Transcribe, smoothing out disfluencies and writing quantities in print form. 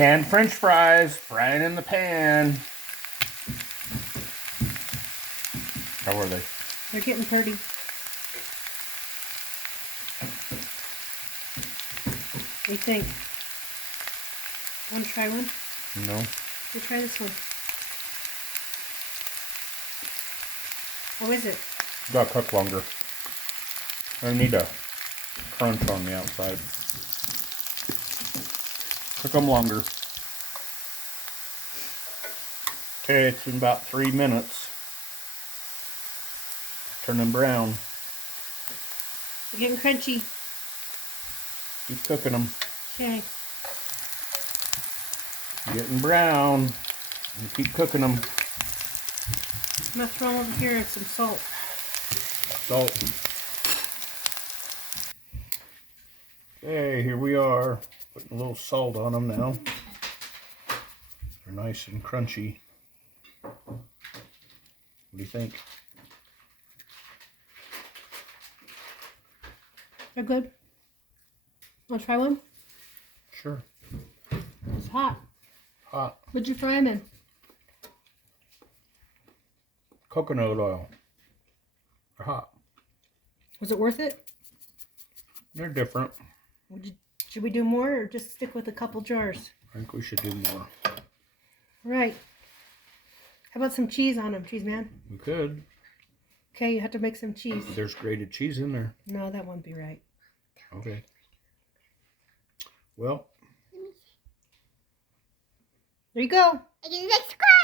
Canned French fries, frying in the pan. How are they? They're getting pretty. What do you think? Want to try one? No. We'll try this one. How is it? Got to cook longer. I need a crunch on the outside. Cook them longer. Okay, it's in about 3 minutes. Turn them brown. They're getting crunchy. Keep cooking them. Okay. Getting brown. And keep cooking them. I'm going to throw them over here and some salt. Salt. Okay, here we are. Putting a little salt on them now. They're nice and crunchy. What do you think? They're good. Want to try one? Sure. It's hot. Hot. What'd you fry them in? Coconut oil. They're hot. Was it worth it? They're different. Should we do more or just stick with a couple jars? I think we should do more. Right. How about some cheese on them, cheese man? We could. Okay, you have to make some cheese. There's grated cheese in there. No, that won't be right. Okay. Well. There you go. And subscribe.